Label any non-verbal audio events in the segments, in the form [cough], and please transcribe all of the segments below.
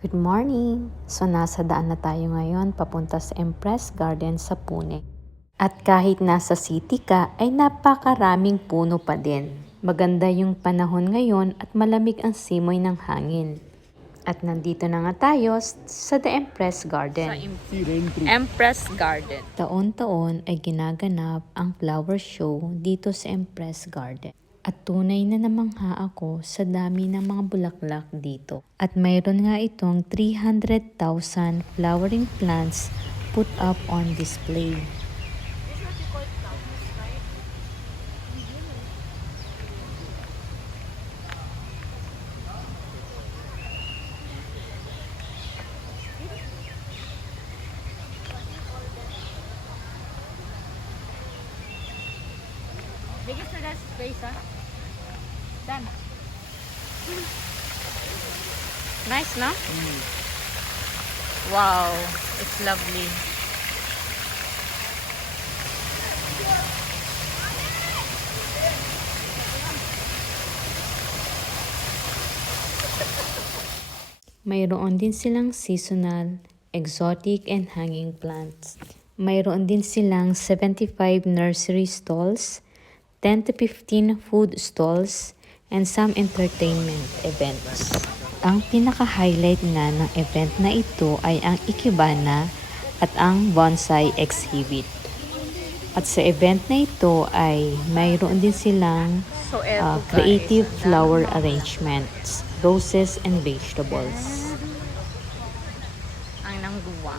Good morning! So nasa daan na tayo ngayon papunta sa Empress Garden sa Pune. At kahit nasa city ka ay napakaraming puno pa din. Maganda yung panahon ngayon at malamig ang simoy ng hangin. At nandito na nga tayo sa The Empress Garden. Empress Garden. Taon-taon ay ginaganap ang flower show dito sa Empress Garden. At tunay na namangha ako sa dami ng mga bulaklak dito. At mayroon nga itong 300,000 flowering plants put up on display. Bigyan sa that space, ha? Done. Nice, no? Wow, it's lovely. Mayroon din silang seasonal, exotic, and hanging plants. Mayroon din silang 75 nursery stalls, 10 to 15 food stalls, and some entertainment events. Ang pinaka-highlight nga ng event na ito ay ang Ikebana at ang bonsai exhibit. At sa event na ito ay mayroon din silang uh, creative flower arrangements, roses and vegetables. Ang nangguwa.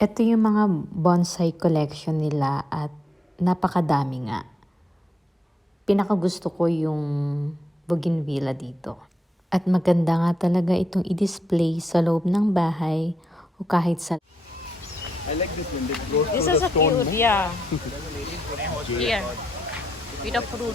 Ito yung mga bonsai collection nila at napakadami nga. Pinakagusto ko yung bougainvillea dito. At maganda nga talaga itong i-display sa loob ng bahay o kahit sa I like this one. That goes This is the a stone. cute, yeah. Here, with a fruit.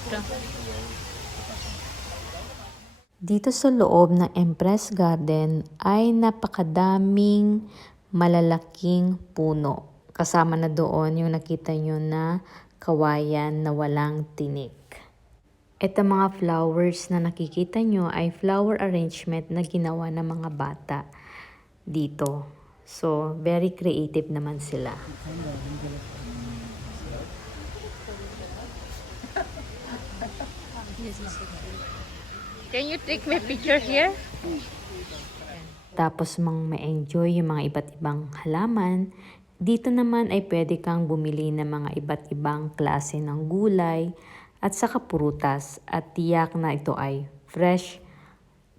Dito sa loob ng Empress Garden ay napakadaming malalaking puno. Kasama na doon yung nakita nyo na kawayan na walang tinik. Ito mga flowers na nakikita nyo ay flower arrangement na ginawa ng mga bata dito. So, very creative naman sila. Can you take my picture here? Tapos mang ma-enjoy yung mga iba't ibang halaman, dito naman ay pwede kang bumili ng mga iba't ibang klase ng gulay at saka prutas at tiyak na ito ay fresh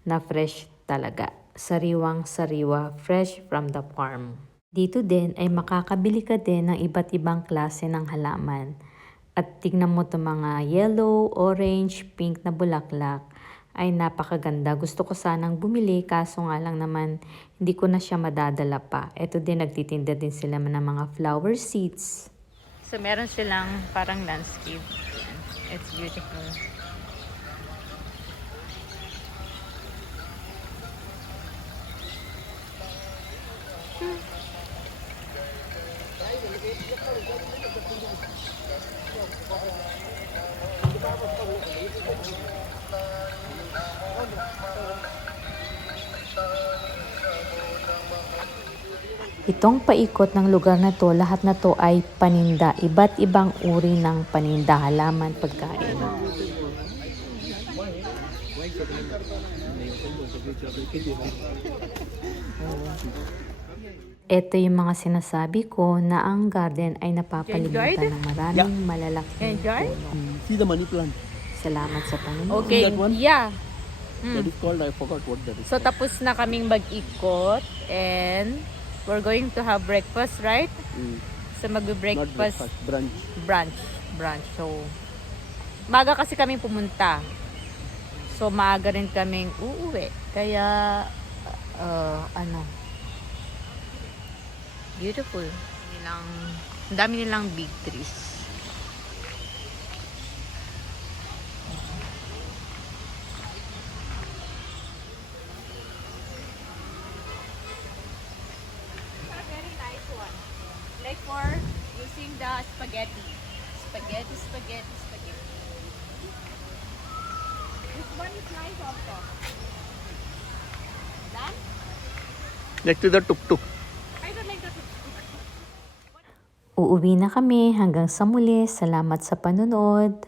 na fresh talaga. Sariwang sariwa, fresh from the farm. Dito din ay makakabili ka din ng iba't ibang klase ng halaman. At tignan mo itong mga yellow, orange, pink na bulaklak ay napakaganda. Gusto ko sanang bumili kaso nga lang naman hindi ko na siya madadala pa. Ito din nagtitinda din sila ng mga flower seeds. So, meron silang parang landscape. It's beautiful. Itong paikot ng lugar na to, lahat na to ay paninda. Iba't ibang uri ng paninda, halaman, pagkain. [laughs] Ito yung mga sinasabi ko na ang garden ay napapalibutan ng maraming malalaking Enjoy? puno. See the money plant. Sa Salamat sa panonood. Okay, that one? yeah. That is called, I forgot what that is. So tapos na kaming mag-ikot and we're going to have breakfast, right? Mm. So Not magbe-breakfast breakfast, brunch. brunch, brunch. So maga kasi kaming pumunta. So maaga rin kaming uuwi. Kaya uh, ano beautiful. Nilang ang dami nilang big trees. very nice one. Like for using the spaghetti. Spaghetti, spaghetti, spaghetti. This one is nice also. Done? Next to the tuk-tuk. Uuwi na kami hanggang sa muli. Salamat sa panonood.